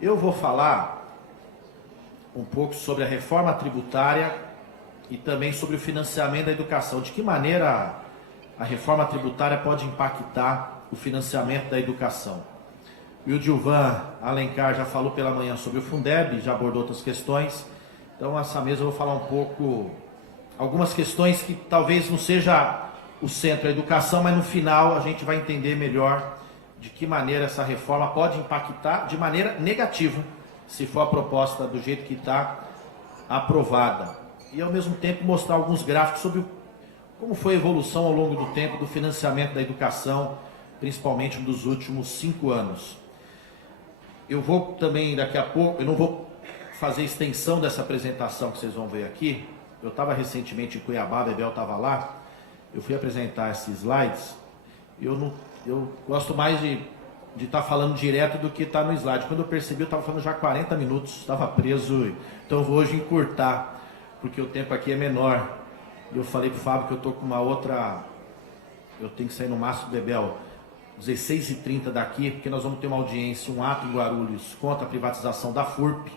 Eu vou falar um pouco sobre a reforma tributária e também sobre o financiamento da educação. De que maneira a reforma tributária pode impactar o financiamento da educação? E o Gilvan Alencar já falou pela manhã sobre o Fundeb, já abordou outras questões. Então, essa mesa eu vou falar um pouco, algumas questões que talvez não seja o centro da educação, mas no final a gente vai entender melhor de que maneira essa reforma pode impactar de maneira negativa, se for a proposta do jeito que está aprovada. E ao mesmo tempo mostrar alguns gráficos sobre como foi a evolução ao longo do tempo do financiamento da educação, principalmente dos últimos 5 anos. Eu vou também, daqui a pouco, eu não vou fazer extensão dessa apresentação que vocês vão ver aqui. Eu estava recentemente em Cuiabá, a Bebel estava lá, eu fui apresentar esses slides. Eu gosto mais de estar falando direto do que estar no slide. Quando eu percebi, eu estava falando já 40 minutos, estava preso, então eu vou hoje encurtar, porque o tempo aqui é menor. Eu falei para o Fábio que eu estou com uma outra, eu tenho que sair no máximo, Bebel, 16h30 daqui, porque nós vamos ter uma audiência, um ato em Guarulhos contra a privatização da FURP.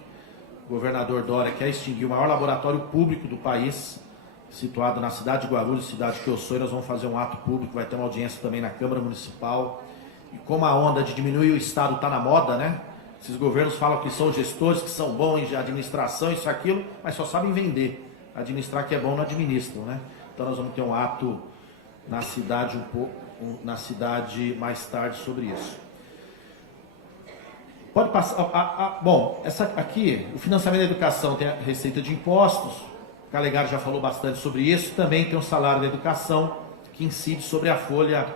O governador Dória quer extinguir o maior laboratório público do país, situado na cidade de Guarulhos, cidade que eu sou, e nós vamos fazer um ato público, vai ter uma audiência também na Câmara Municipal. E como a onda de diminuir o Estado está na moda, né? Esses governos falam que são gestores, que são bons de administração, isso, aquilo, mas só sabem vender. Administrar que é bom não administram, né? Então nós vamos ter um ato na cidade na cidade mais tarde sobre isso. Pode passar. Bom, essa aqui, o financiamento da educação tem a receita de impostos. O Calegari já falou bastante sobre isso. Também tem o salário da educação, que incide sobre a folha.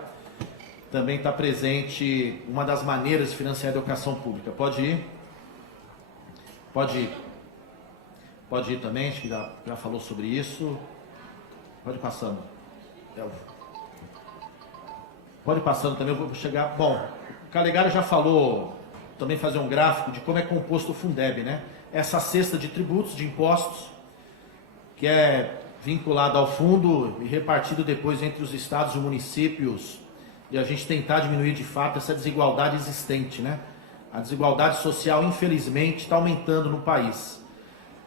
Também está presente uma das maneiras de financiar a educação pública. Pode ir? Pode ir. Pode ir também, acho que já falou sobre isso. Pode ir passando. Pode ir passando também, eu vou chegar. Bom, o Calegari já falou, também fazer um gráfico de como é composto o Fundeb, né? Essa cesta de tributos, de impostos, que é vinculado ao fundo e repartido depois entre os estados e municípios, e a gente tentar diminuir de fato essa desigualdade existente, né? A desigualdade social, infelizmente, está aumentando no país.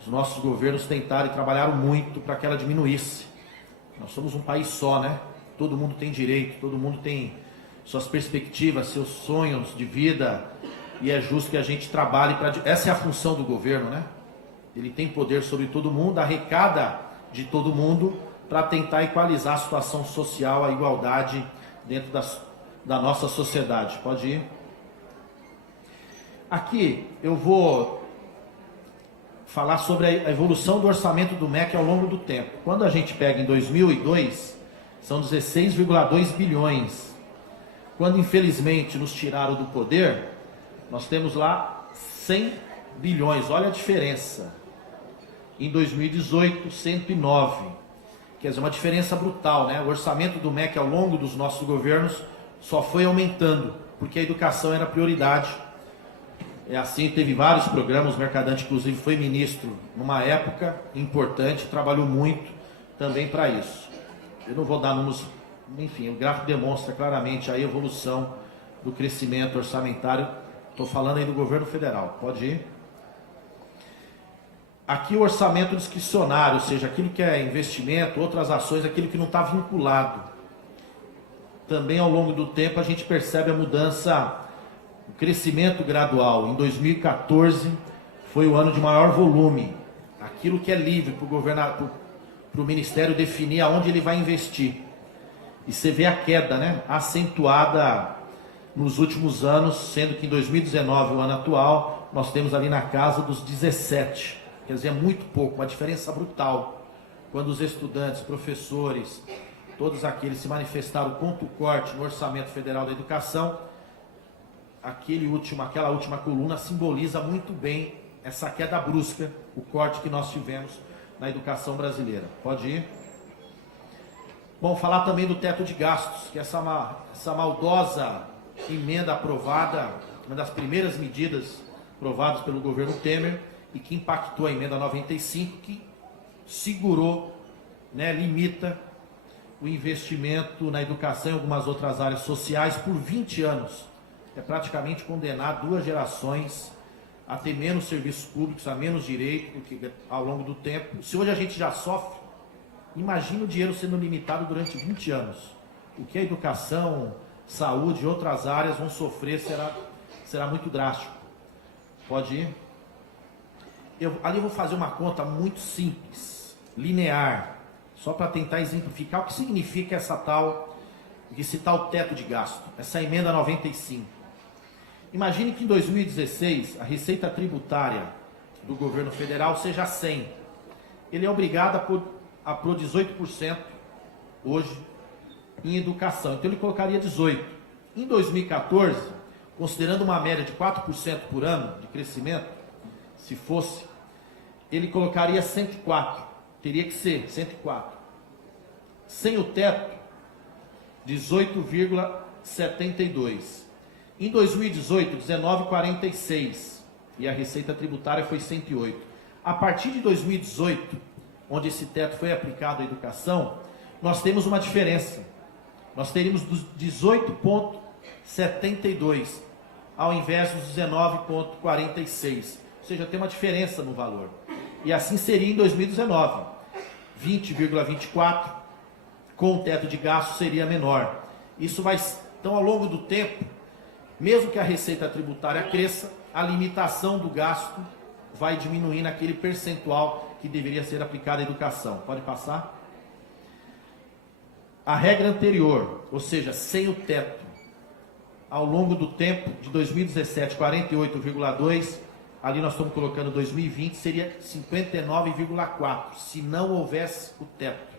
Os nossos governos tentaram e trabalharam muito para que ela diminuísse. Nós somos um país só, né? Todo mundo tem direito, todo mundo tem suas perspectivas, seus sonhos de vida, e é justo que a gente trabalhe para... Essa é a função do governo, né? Ele tem poder sobre todo mundo, arrecada de todo mundo para tentar equalizar a situação social, a igualdade dentro da nossa sociedade. Pode ir. Aqui eu vou falar sobre a evolução do orçamento do MEC ao longo do tempo. Quando a gente pega em 2002, são 16,2 bilhões. Quando infelizmente nos tiraram do poder, nós temos lá 100 bilhões. Olha a diferença. Em 2018, 109. Quer dizer, uma diferença brutal, né? O orçamento do MEC ao longo dos nossos governos só foi aumentando, porque a educação era prioridade. É assim, teve vários programas, o Mercadante inclusive foi ministro numa época importante, trabalhou muito também para isso. Eu não vou dar números, enfim, o gráfico demonstra claramente a evolução do crescimento orçamentário. Estou falando aí do governo federal, pode ir. Aqui o orçamento discricionário, ou seja, aquilo que é investimento, outras ações, aquilo que não está vinculado. Também ao longo do tempo a gente percebe a mudança, o crescimento gradual. Em 2014 foi o ano de maior volume. Aquilo que é livre para o Ministério definir aonde ele vai investir. E você vê a queda, né, acentuada nos últimos anos, sendo que em 2019, o ano atual, nós temos ali na casa dos 17. Quer dizer, é muito pouco, uma diferença brutal. Quando os estudantes, professores, todos aqueles se manifestaram contra o corte no Orçamento Federal da Educação, aquela última coluna simboliza muito bem essa queda brusca, o corte que nós tivemos na educação brasileira. Pode ir? Bom, falar também do teto de gastos, que essa maldosa emenda aprovada, uma das primeiras medidas aprovadas pelo governo Temer, e que impactou a emenda 95, que segurou, né, limita o investimento na educação e algumas outras áreas sociais por 20 anos. É praticamente condenar 2 gerações a ter menos serviços públicos, a menos direito, porque ao longo do tempo, se hoje a gente já sofre, imagina o dinheiro sendo limitado durante 20 anos. O que a educação, saúde e outras áreas vão sofrer será muito drástico. Pode ir? Ali eu vou fazer uma conta muito simples, linear, só para tentar exemplificar o que significa esse tal teto de gasto, essa emenda 95. Imagine que em 2016 a receita tributária do governo federal seja 100. Ele é obrigado a pôr 18% hoje em educação, então ele colocaria 18%. Em 2014, considerando uma média de 4% por ano de crescimento, se fosse, ele colocaria 104, teria que ser 104. Sem o teto, 18,72. Em 2018, 19,46 e a receita tributária foi 108. A partir de 2018, onde esse teto foi aplicado à educação, nós temos uma diferença. Nós teríamos 18,72 ao invés dos 19,46. Ou seja, tem uma diferença no valor. E assim seria em 2019. 20,24 com o teto de gasto seria menor. Então, ao longo do tempo, mesmo que a receita tributária cresça, a limitação do gasto vai diminuir naquele percentual que deveria ser aplicado à educação. Pode passar? A regra anterior, ou seja, sem o teto, ao longo do tempo, de 2017, 48,2, ali nós estamos colocando 2020, seria 59,4, se não houvesse o teto.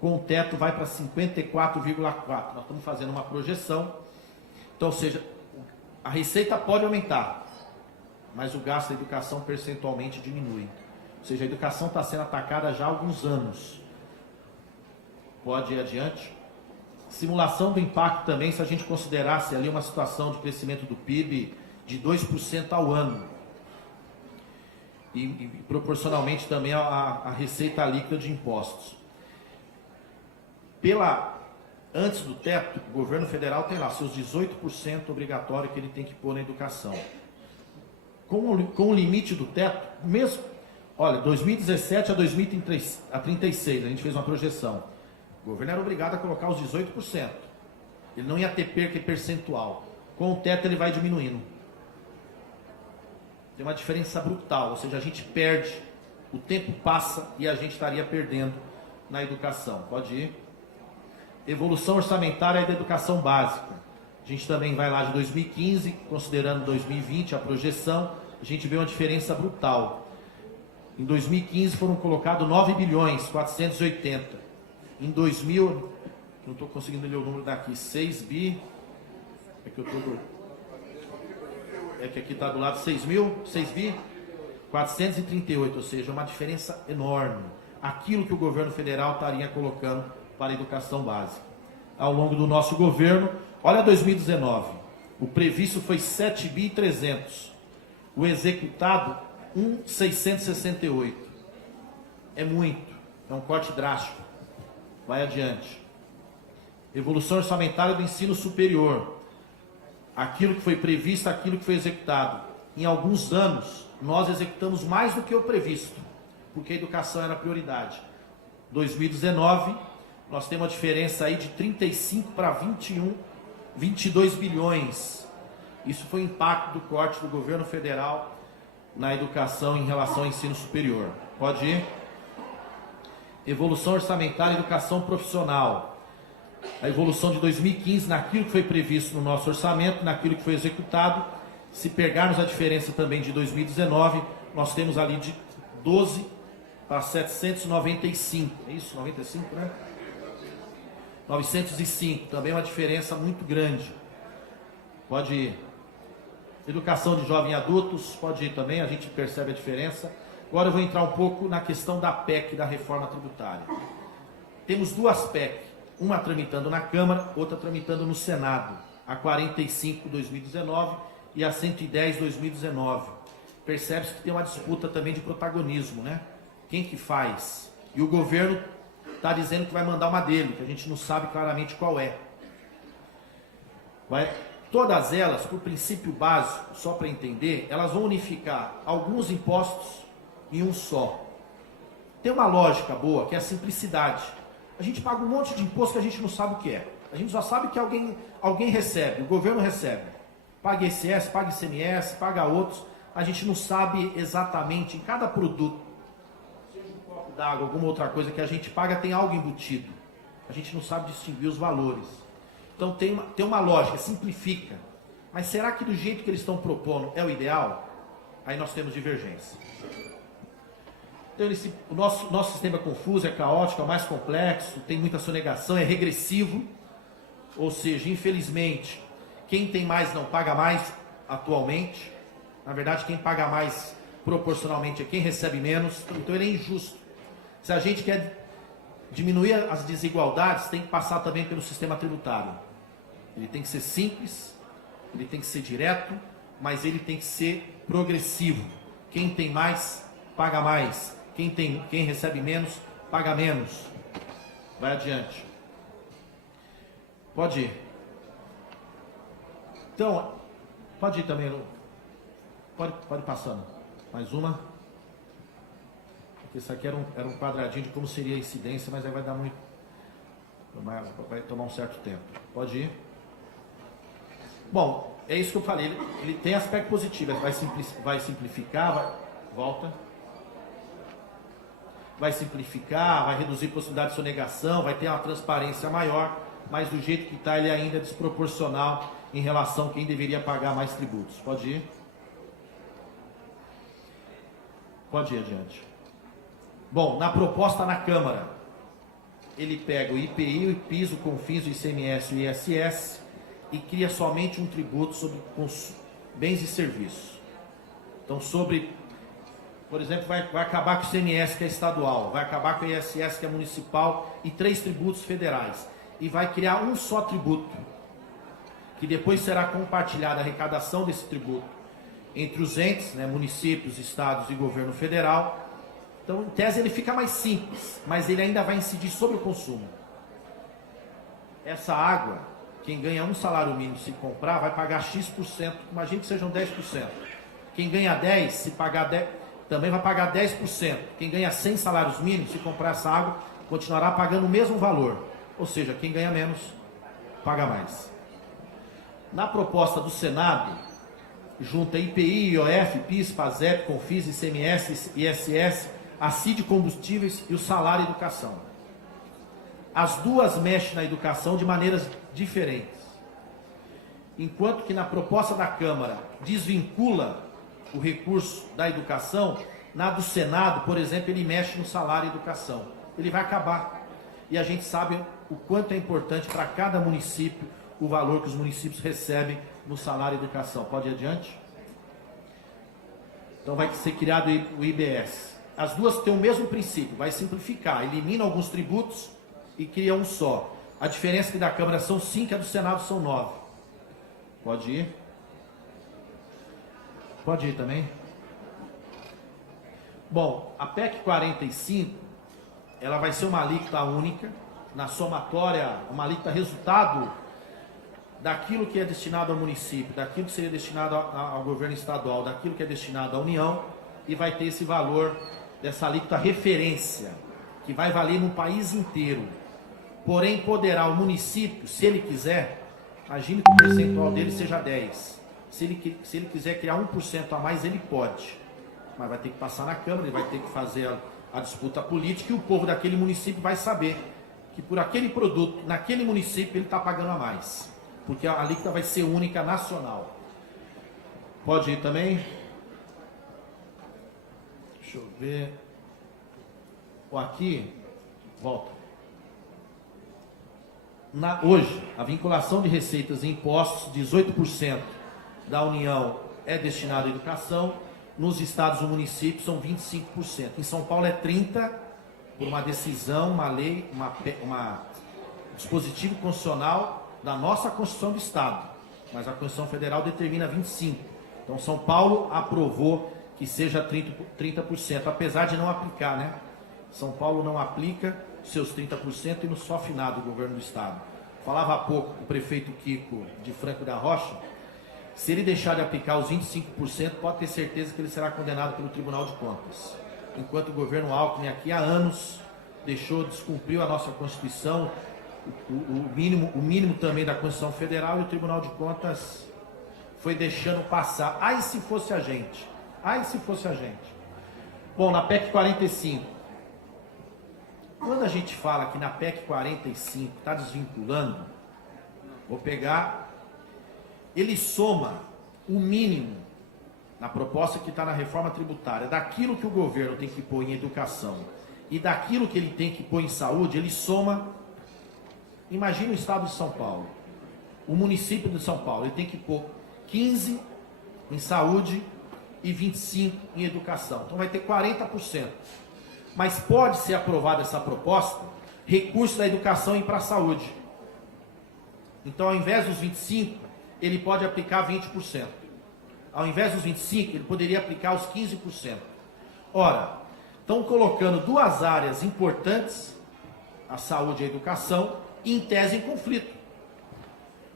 Com o teto vai para 54,4. Nós estamos fazendo uma projeção. Então, ou seja, a receita pode aumentar, mas o gasto da educação percentualmente diminui. Ou seja, a educação está sendo atacada já há alguns anos. Pode ir adiante. Simulação do impacto também, se a gente considerasse ali uma situação de crescimento do PIB de 2% ao ano. E proporcionalmente também a receita líquida de impostos. Antes do teto, o governo federal tem lá seus 18% obrigatório que ele tem que pôr na educação. Com o limite do teto, mesmo, olha, 2017 a 2036, a gente fez uma projeção. O governo era obrigado a colocar os 18%. Ele não ia ter perca percentual. Com o teto ele vai diminuindo. Tem uma diferença brutal, ou seja, a gente perde, o tempo passa e a gente estaria perdendo na educação. Pode ir. Evolução orçamentária da educação básica. A gente também vai lá de 2015, considerando 2020 a projeção, a gente vê uma diferença brutal. Em 2015 foram colocados 9 bilhões 480. Em 2000, não estou conseguindo ler o número daqui, 6 bi, é que aqui está do lado 6 bi 438, ou seja, uma diferença enorme. Aquilo que o governo federal estaria colocando para a educação básica. Ao longo do nosso governo, olha 2019, o previsto foi 7 bi 300, o executado 1,668. É muito, é um corte drástico. Vai adiante. Evolução orçamentária do ensino superior. Aquilo que foi previsto, aquilo que foi executado. Em alguns anos, nós executamos mais do que o previsto, porque a educação era prioridade. 2019, nós temos uma diferença aí de 35 para 22 bilhões. Isso foi o impacto do corte do governo federal na educação em relação ao ensino superior. Pode ir. Evolução orçamentária e educação profissional. A evolução de 2015 naquilo que foi previsto no nosso orçamento, naquilo que foi executado. Se pegarmos a diferença também de 2019, nós temos ali de 12 para 795. É isso? 95, né? 905. Também uma diferença muito grande. Pode ir. Educação de jovens e adultos, pode ir também, a gente percebe a diferença. Agora eu vou entrar um pouco na questão da PEC, da reforma tributária. Temos duas PEC, uma tramitando na Câmara, outra tramitando no Senado. A 45, 2019 e a 110, 2019. Percebe-se que tem uma disputa também de protagonismo, né? Quem que faz? E o governo está dizendo que vai mandar uma dele, que a gente não sabe claramente qual é. Todas elas, por princípio básico, só para entender, elas vão unificar alguns impostos em um só. Tem uma lógica boa, que é a simplicidade. A gente paga um monte de imposto que a gente não sabe o que é. A gente só sabe que alguém recebe, o governo recebe. Paga ICS, paga ICMS, paga outros. A gente não sabe exatamente, em cada produto, seja um copo d'água, alguma outra coisa que a gente paga, tem algo embutido. A gente não sabe distinguir os valores. Então tem uma lógica, simplifica. Mas será que do jeito que eles estão propondo é o ideal? Aí nós temos divergência. Então o nosso sistema é confuso, é caótico, é mais complexo, tem muita sonegação, é regressivo. Ou seja, infelizmente, quem tem mais não paga mais atualmente. Na verdade, quem paga mais proporcionalmente é quem recebe menos. Então ele é injusto. Se a gente quer diminuir as desigualdades, tem que passar também pelo sistema tributário. Ele tem que ser simples, ele tem que ser direto, mas ele tem que ser progressivo. Quem tem mais, paga mais. Quem recebe menos, paga menos. Vai adiante. Pode ir. Então, pode ir também. Pode ir passando. Mais uma. Porque isso aqui era um quadradinho de como seria a incidência, mas aí vai dar muito. Vai tomar um certo tempo. Pode ir. Bom, é isso que eu falei. Ele tem aspecto positivo. Vai simplificar. Volta. Vai simplificar, vai reduzir a possibilidade de sonegação, vai ter uma transparência maior, mas do jeito que está, ele ainda é desproporcional em relação a quem deveria pagar mais tributos. Pode ir? Pode ir adiante. Bom, na proposta na Câmara, ele pega o IPI, o IPIS, o CONFINS, o ICMS e o ISS e cria somente um tributo sobre bens e serviços. Então, por exemplo, vai acabar com o ICMS, que é estadual, vai acabar com o ISS, que é municipal, e 3 tributos federais. E vai criar um só tributo, que depois será compartilhada a arrecadação desse tributo entre os entes, né, municípios, estados e governo federal. Então, em tese, ele fica mais simples, mas ele ainda vai incidir sobre o consumo. Essa água, quem ganha um salário mínimo se comprar, vai pagar X%, imagine que sejam 10%. Quem ganha 10, se pagar 10... também vai pagar 10%. Quem ganha 100 salários mínimos, se comprar essa água, continuará pagando o mesmo valor. Ou seja, quem ganha menos, paga mais. Na proposta do Senado, junta IPI, IOF, PIS, PASEP, CONFIS, ICMS, ISS, a CID Combustíveis e o salário e educação. As duas mexem na educação de maneiras diferentes. Enquanto que na proposta da Câmara desvincula o recurso da educação, na do Senado, por exemplo, ele mexe no salário e educação. Ele vai acabar. E a gente sabe o quanto é importante para cada município o valor que os municípios recebem no salário e educação. Pode ir adiante? Então vai ser criado o IBS. As duas têm o mesmo princípio, vai simplificar, elimina alguns tributos e cria um só. A diferença é que da Câmara são 5 e a do Senado são 9. Pode ir? Pode ir também. Bom, a PEC 45, ela vai ser uma alíquota única, na somatória, uma alíquota resultado daquilo que é destinado ao município, daquilo que seria destinado ao governo estadual, daquilo que é destinado à União, e vai ter esse valor dessa alíquota referência, que vai valer no país inteiro. Porém, poderá o município, se ele quiser, imagine que o percentual dele seja 10%. Se ele quiser criar 1% a mais, ele pode. Mas vai ter que passar na Câmara, ele vai ter que fazer a disputa política e o povo daquele município vai saber que por aquele produto, naquele município, ele está pagando a mais. Porque a alíquota vai ser única nacional. Pode ir também? Deixa eu ver. Aqui, volta. Hoje, a vinculação de receitas e impostos, 18% da União é destinado à educação, nos estados e municípios são 25%. Em São Paulo é 30%, por uma decisão, uma lei, um dispositivo constitucional da nossa Constituição do Estado. Mas a Constituição Federal determina 25%. Então São Paulo aprovou que seja 30%, apesar de não aplicar, né? São Paulo não aplica seus 30% e no só final do governo do Estado. falava há pouco o prefeito Kiko de Franco da Rocha, se ele deixar de aplicar os 25%, pode ter certeza que ele será condenado pelo Tribunal de Contas. Enquanto o governo Alckmin aqui há anos descumpriu a nossa Constituição, o mínimo também da Constituição Federal, e o Tribunal de Contas foi deixando passar. Ai, se fosse a gente. Ai, se fosse a gente. Bom, na PEC 45, quando a gente fala que na PEC 45 está desvinculando, vou pegar, ele soma o mínimo na proposta que está na reforma tributária, daquilo que o governo tem que pôr em educação e daquilo que ele tem que pôr em saúde, ele soma. Imagina o estado de São Paulo, o município de São Paulo, ele tem que pôr 15 em saúde e 25 em educação. Então vai ter 40%. Mas pode ser aprovada essa proposta, recurso da educação ir para a saúde. Então, ao invés dos 25, ele pode aplicar 20%. Ao invés dos 25, ele poderia aplicar os 15%. Ora, estão colocando duas áreas importantes, a saúde e a educação, em tese em conflito.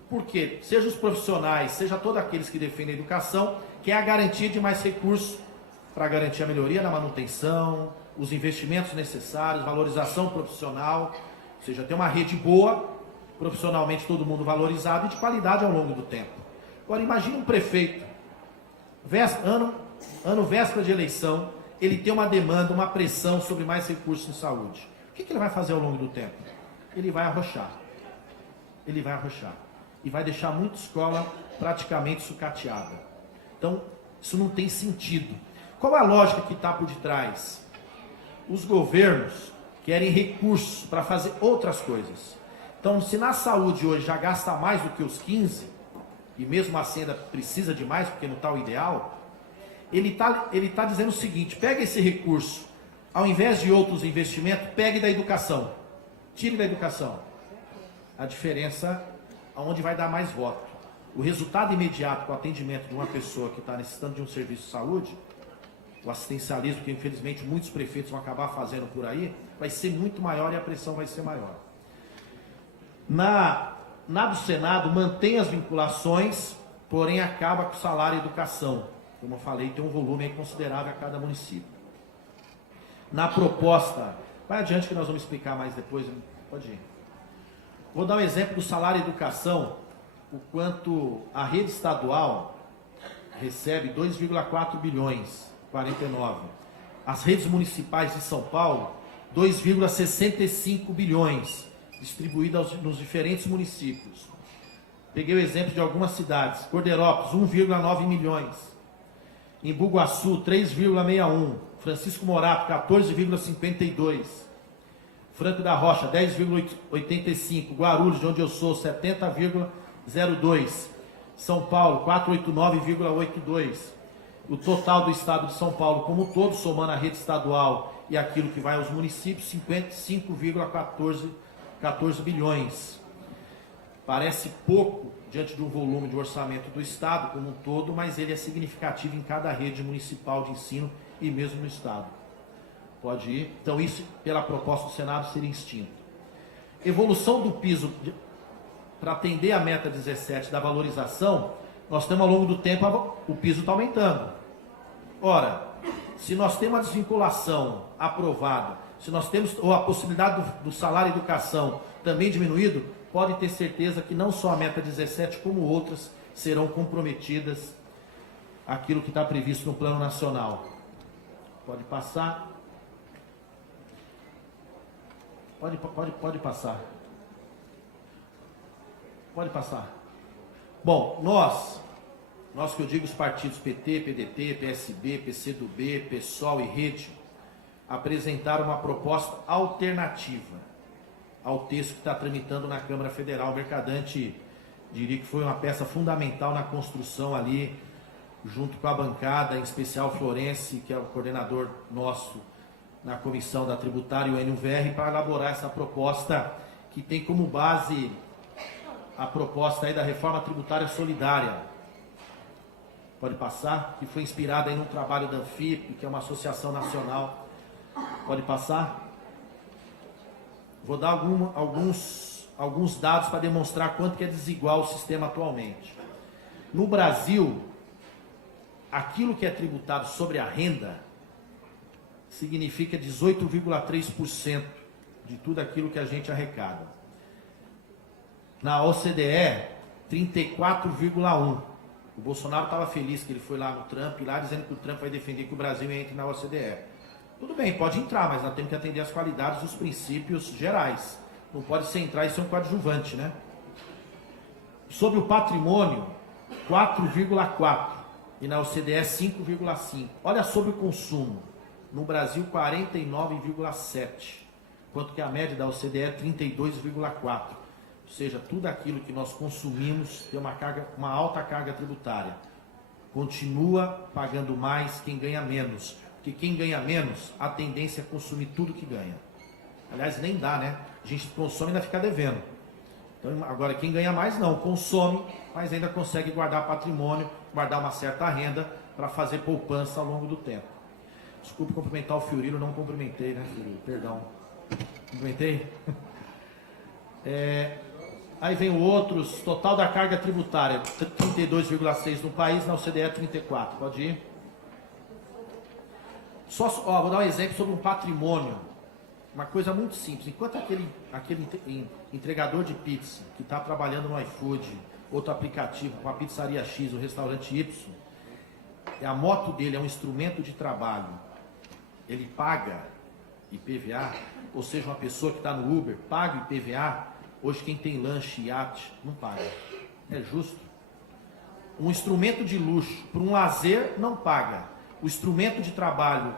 Porque, seja os profissionais, seja todos aqueles que defendem a educação, que é a garantia de mais recursos para garantir a melhoria na manutenção, os investimentos necessários, valorização profissional, ou seja, ter uma rede boa, profissionalmente todo mundo valorizado e de qualidade ao longo do tempo. Agora, imagine um prefeito, ano véspera de eleição, ele tem uma demanda, uma pressão sobre mais recursos em saúde. O que ele vai fazer ao longo do tempo? Ele vai arrochar. Ele vai arrochar. E vai deixar muita escola praticamente sucateada. Então, isso não tem sentido. Qual a lógica que está por detrás? Os governos querem recursos para fazer outras coisas. Então, se na saúde hoje já gasta mais do que os 15, e mesmo assim ainda precisa de mais, porque não está o ideal, ele tá dizendo o seguinte: pega esse recurso, ao invés de outros investimentos, pegue da educação. Tire da educação. A diferença aonde vai dar mais voto. O resultado imediato com o atendimento de uma pessoa que está necessitando de um serviço de saúde, o assistencialismo, que infelizmente muitos prefeitos vão acabar fazendo por aí, vai ser muito maior e a pressão vai ser maior. Na do Senado mantém as vinculações, porém acaba com o salário e educação. Como eu falei, tem um volume aí considerável a cada município. Na proposta, vai adiante que nós vamos explicar mais depois, pode ir. Vou dar um exemplo do salário e educação, o quanto a rede estadual recebe 2,4 bilhões, 49. As redes municipais de São Paulo, 2,65 bilhões, distribuídas nos diferentes municípios. Peguei o exemplo de algumas cidades. Cordeirópolis, 1,9 milhões. Em Bugaçu, 3,61. Francisco Morato, 14,52. Franco da Rocha, 10,85. Guarulhos, de onde eu sou, 70,02. São Paulo, 489,82. O total do estado de São Paulo como um todo, somando a rede estadual e aquilo que vai aos municípios, 55,14 bilhões. Parece pouco diante do volume de orçamento do estado como um todo, mas ele é significativo em cada rede municipal de ensino e mesmo no estado. Pode ir. Então isso, pela proposta do Senado, seria extinto. Evolução do piso para atender a meta 17 da valorização, nós temos ao longo do tempo, o piso está aumentando. Ora, se nós temos uma desvinculação aprovada, se nós temos ou a possibilidade do salário e educação também diminuído, pode ter certeza que não só a meta 17, como outras serão comprometidas aquilo que está previsto no Plano Nacional. Pode passar. Pode passar. Pode passar. Bom, nós que eu digo os partidos PT, PDT, PSB, PCdoB, PSOL e Rede, apresentaram uma proposta alternativa ao texto que está tramitando na Câmara Federal. O Mercadante diria que foi uma peça fundamental na construção ali, junto com a bancada, em especial Florense, que é o coordenador nosso na Comissão da Tributária e o NUVR, para elaborar essa proposta que tem como base a proposta aí da reforma tributária solidária. Pode passar, que foi inspirada aí num trabalho da Anfip, que é uma associação nacional. Pode passar. Vou dar alguns alguns dados para demonstrar quanto que é desigual o sistema atualmente. No Brasil, aquilo que é tributado sobre a renda significa 18,3% de tudo aquilo que a gente arrecada. Na OCDE, 34,1%. O Bolsonaro estava feliz que ele foi lá no Trump, lá dizendo que o Trump vai defender que o Brasil entre na OCDE. Tudo bem, pode entrar, mas nós temos que atender as qualidades dos princípios gerais. Não pode ser entrar e ser um coadjuvante, né? Sobre o patrimônio, 4,4%. E na OCDE, 5,5%. Olha sobre o consumo. No Brasil, 49,7%. Enquanto que a média da OCDE é 32,4%. Ou seja, tudo aquilo que nós consumimos tem uma alta carga tributária. Continua pagando mais quem ganha menos. Porque quem ganha menos, a tendência é consumir tudo que ganha. Aliás, nem dá, né? A gente consome e ainda fica devendo. Então, agora, quem ganha mais não, consome, mas ainda consegue guardar patrimônio, guardar uma certa renda para fazer poupança ao longo do tempo. Desculpe cumprimentar o Fiorilo, não cumprimentei, né, Fiorilo? Perdão. Cumprimentei? Aí vem o outros, total da carga tributária, 32,6% no país, na OCDE 34%. Pode ir? Vou dar um exemplo sobre um patrimônio. Uma coisa muito simples. Enquanto aquele entregador de pizza que está trabalhando no iFood, outro aplicativo, com a pizzaria X, o restaurante Y, a moto dele é um instrumento de trabalho, ele paga IPVA, ou seja, uma pessoa que está no Uber paga IPVA, hoje quem tem lanche e iate não paga. É justo? Um instrumento de luxo, para um lazer, não paga. O instrumento de trabalho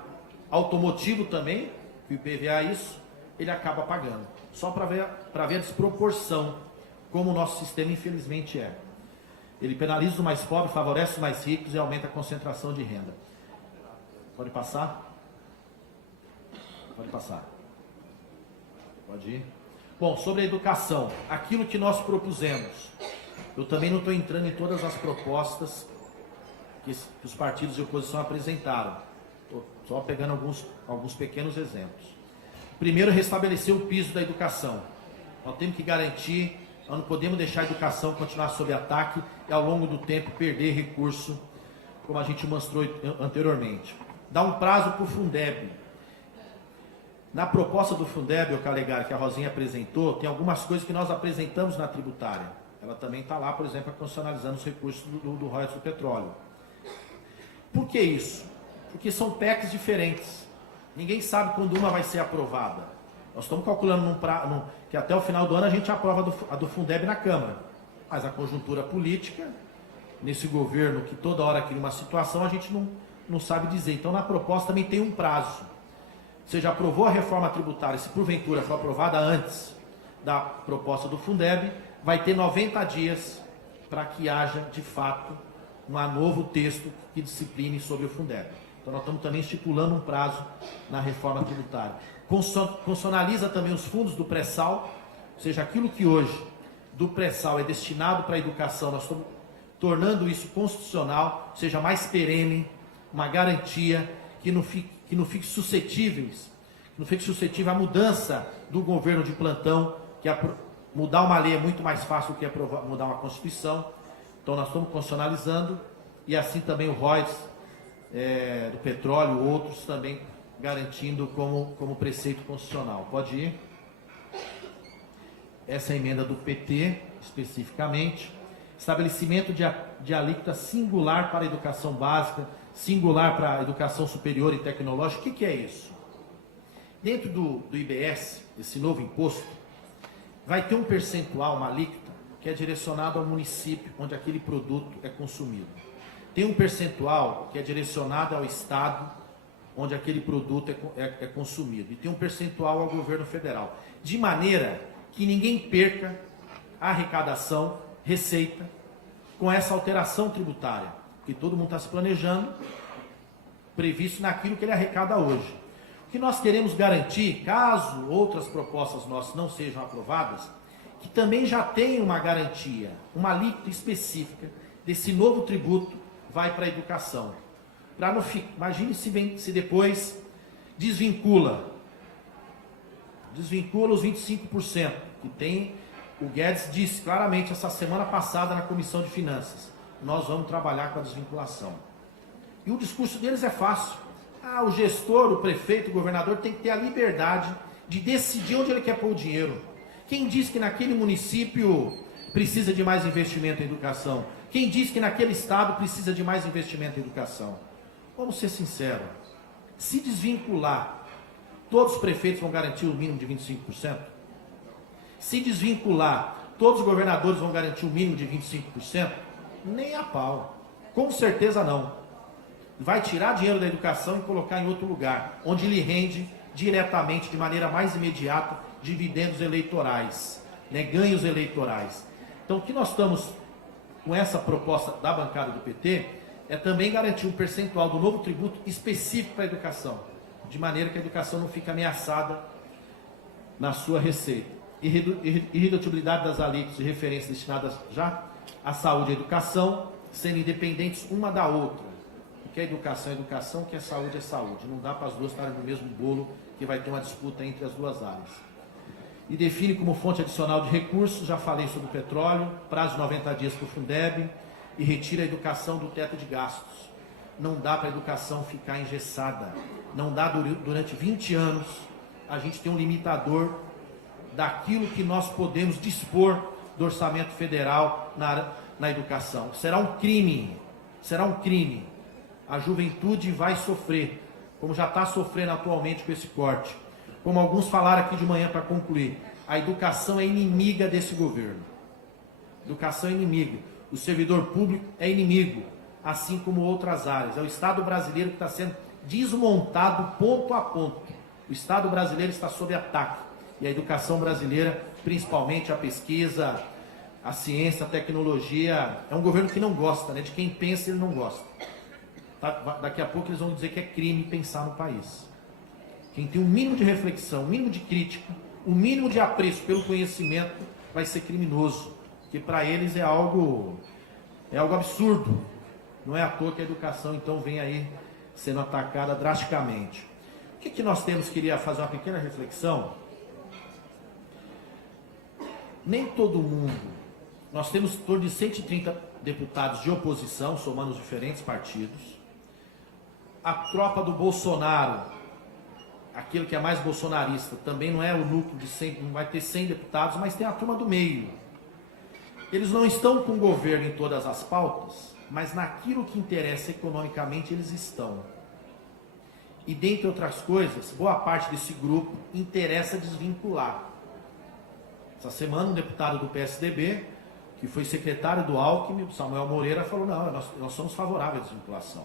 automotivo também, o IPVA é isso, ele acaba pagando. Só para ver a desproporção, como o nosso sistema infelizmente é. Ele penaliza os mais pobres, favorece os mais ricos e aumenta a concentração de renda. Pode passar? Pode passar. Pode ir. Bom, sobre a educação, aquilo que nós propusemos. Eu também não estou entrando em todas as propostas que os partidos de oposição apresentaram. Estou só pegando alguns pequenos exemplos. Primeiro, restabelecer o piso da educação. Nós temos que garantir, nós não podemos deixar a educação continuar sob ataque e ao longo do tempo perder recurso, como a gente mostrou anteriormente. Dar um prazo para o Fundeb. Na proposta do Fundeb, o Calegari, que a Rosinha apresentou, tem algumas coisas que nós apresentamos na tributária. Ela também está lá, por exemplo, constitucionalizando os recursos do royalties do petróleo. Por que isso? Porque são PECs diferentes. Ninguém sabe quando uma vai ser aprovada. Nós estamos calculando que até o final do ano a gente aprova a do Fundeb na Câmara. Mas a conjuntura política, nesse governo que toda hora cria uma situação, a gente não sabe dizer. Então, na proposta também tem um prazo. Você já aprovou a reforma tributária, se porventura for aprovada antes da proposta do Fundeb, vai ter 90 dias para que haja, de fato, um novo texto que discipline sobre o Fundeb. Então, nós estamos também estipulando um prazo na reforma tributária. Constitucionaliza também os fundos do pré-sal, ou seja, aquilo que hoje do pré-sal é destinado para a educação, nós estamos tornando isso constitucional, seja mais perene, uma garantia que não fique suscetível à mudança do governo de plantão, que mudar uma lei é muito mais fácil do que mudar uma Constituição. Então nós estamos constitucionalizando, e assim também o royalties do petróleo, outros também garantindo como preceito constitucional. Pode ir. Essa é a emenda do PT, especificamente. Estabelecimento de alíquota singular para a educação básica, singular para a educação superior e tecnológica. O que é isso? Dentro do IBS, esse novo imposto, vai ter um percentual, uma alíquota, que é direcionado ao município onde aquele produto é consumido. Tem um percentual que é direcionado ao estado onde aquele produto é consumido. E tem um percentual ao governo federal. De maneira que ninguém perca a arrecadação, receita, com essa alteração tributária. Que todo mundo está se planejando, previsto naquilo que ele arrecada hoje. O que nós queremos garantir, caso outras propostas nossas não sejam aprovadas, que também já tenha uma garantia, uma alíquota específica desse novo tributo vai para a educação. Imagine se depois desvincula os 25% que tem O Guedes disse claramente essa semana passada na Comissão de Finanças, nós vamos trabalhar com a desvinculação. E o discurso deles é fácil. O gestor, o prefeito, o governador tem que ter a liberdade de decidir onde ele quer pôr o dinheiro. Quem diz que naquele município precisa de mais investimento em educação? Quem diz que naquele estado precisa de mais investimento em educação? Vamos ser sinceros. Se desvincular, todos os prefeitos vão garantir o mínimo de 25%? Se desvincular, todos os governadores vão garantir o mínimo de 25%? Nem a pau. Com certeza não. Vai tirar dinheiro da educação e colocar em outro lugar, onde lhe rende diretamente, de maneira mais imediata, dividendos eleitorais, né, ganhos eleitorais. Então, o que nós estamos com essa proposta da bancada do PT é também garantir um percentual do novo tributo específico para a educação, de maneira que a educação não fique ameaçada na sua receita. Irredutibilidade das alíquotas de referência destinadas já à saúde e à educação, sendo independentes uma da outra. O que é educação é educação, o que é saúde é saúde. Não dá para as duas estarem no mesmo bolo, que vai ter uma disputa entre as duas áreas. E define como fonte adicional de recursos, já falei sobre o petróleo, prazo de 90 dias para o Fundeb, e retira a educação do teto de gastos. Não dá para a educação ficar engessada. Não dá durante 20 anos a gente ter um limitador daquilo que nós podemos dispor do orçamento federal na educação. Será um crime. Será um crime. A juventude vai sofrer, como já está sofrendo atualmente com esse corte. Como alguns falaram aqui de manhã para concluir, a educação é inimiga desse governo. Educação é inimiga. O servidor público é inimigo, assim como outras áreas. É o Estado brasileiro que está sendo desmontado ponto a ponto. O Estado brasileiro está sob ataque. E a educação brasileira, principalmente a pesquisa, a ciência, a tecnologia, é um governo que não gosta, né? De quem pensa ele não gosta. Daqui a pouco eles vão dizer que é crime pensar no país. Quem tem um mínimo de reflexão, um mínimo de crítica, um mínimo de apreço pelo conhecimento, vai ser criminoso. Porque para eles é algo absurdo. Não é à toa que a educação então vem aí sendo atacada drasticamente. O que nós temos? Queria fazer uma pequena reflexão. Nem todo mundo. Nós temos em torno de 130 deputados de oposição, somando os diferentes partidos. A tropa do Bolsonaro, aquele que é mais bolsonarista, também não é o núcleo de 100, não vai ter 100 deputados, mas tem a turma do meio. Eles não estão com o governo em todas as pautas, mas naquilo que interessa economicamente eles estão. E dentre outras coisas, boa parte desse grupo interessa desvincular. Essa semana um deputado do PSDB, que foi secretário do Alckmin, Samuel Moreira, falou, não, nós somos favoráveis à desvinculação.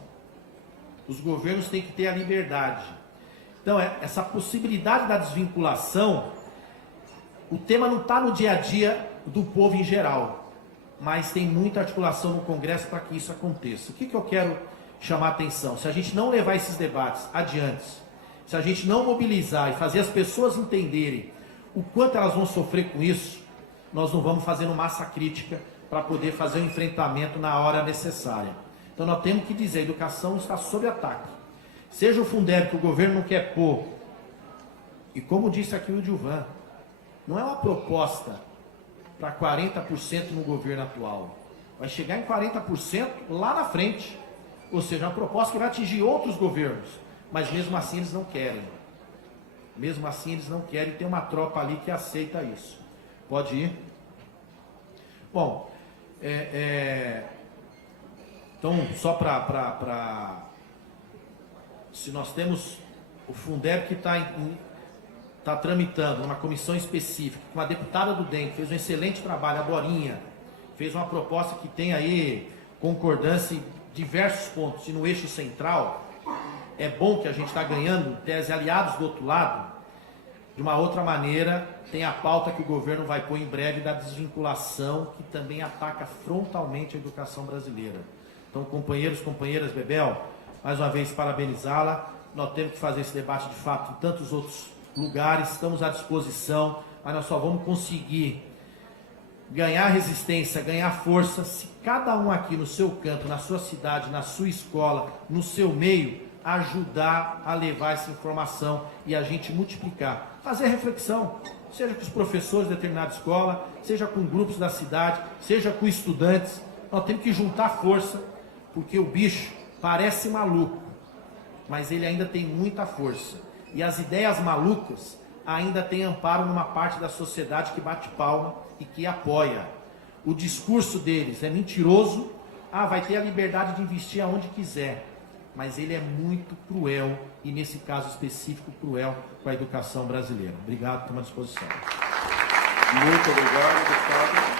Os governos têm que ter a liberdade. Então, essa possibilidade da desvinculação, o tema não está no dia a dia do povo em geral, mas tem muita articulação no Congresso para que isso aconteça. O que eu quero chamar a atenção? Se a gente não levar esses debates adiante, se a gente não mobilizar e fazer as pessoas entenderem o quanto elas vão sofrer com isso, nós não vamos fazendo massa crítica para poder fazer o enfrentamento na hora necessária. Então nós temos que dizer, a educação está sob ataque. Seja o Fundeb que o governo não quer pôr, e como disse aqui o Gilvan, não é uma proposta para 40% no governo atual. Vai chegar em 40% lá na frente. Ou seja, uma proposta que vai atingir outros governos. Mas mesmo assim eles não querem. Mesmo assim eles não querem. Tem uma tropa ali que aceita isso. Pode ir? Bom, então só para... Se nós temos o Fundeb que está tramitando numa comissão específica, uma deputada do DEM fez um excelente trabalho, a Dorinha, fez uma proposta que tem aí concordância em diversos pontos, e no eixo central, é bom que a gente está ganhando tese aliados do outro lado. De uma outra maneira, tem a pauta que o governo vai pôr em breve da desvinculação, que também ataca frontalmente a educação brasileira. Então, companheiros, companheiras, Bebel, mais uma vez parabenizá-la. Nós temos que fazer esse debate de fato em tantos outros lugares, estamos à disposição, mas nós só vamos conseguir ganhar resistência, ganhar força, se cada um aqui no seu canto, na sua cidade, na sua escola, no seu meio, ajudar a levar essa informação e a gente multiplicar. Fazer reflexão. seja com os professores de determinada escola, seja com grupos da cidade, seja com estudantes. Nós temos que juntar força, porque o bicho parece maluco, mas ele ainda tem muita força. E as ideias malucas ainda têm amparo numa parte da sociedade que bate palma e que apoia. O discurso deles é mentiroso. Vai ter a liberdade de investir aonde quiser, mas ele é muito cruel, e nesse caso específico, cruel com a educação brasileira. Obrigado, estou à disposição. Muito obrigado, deputado.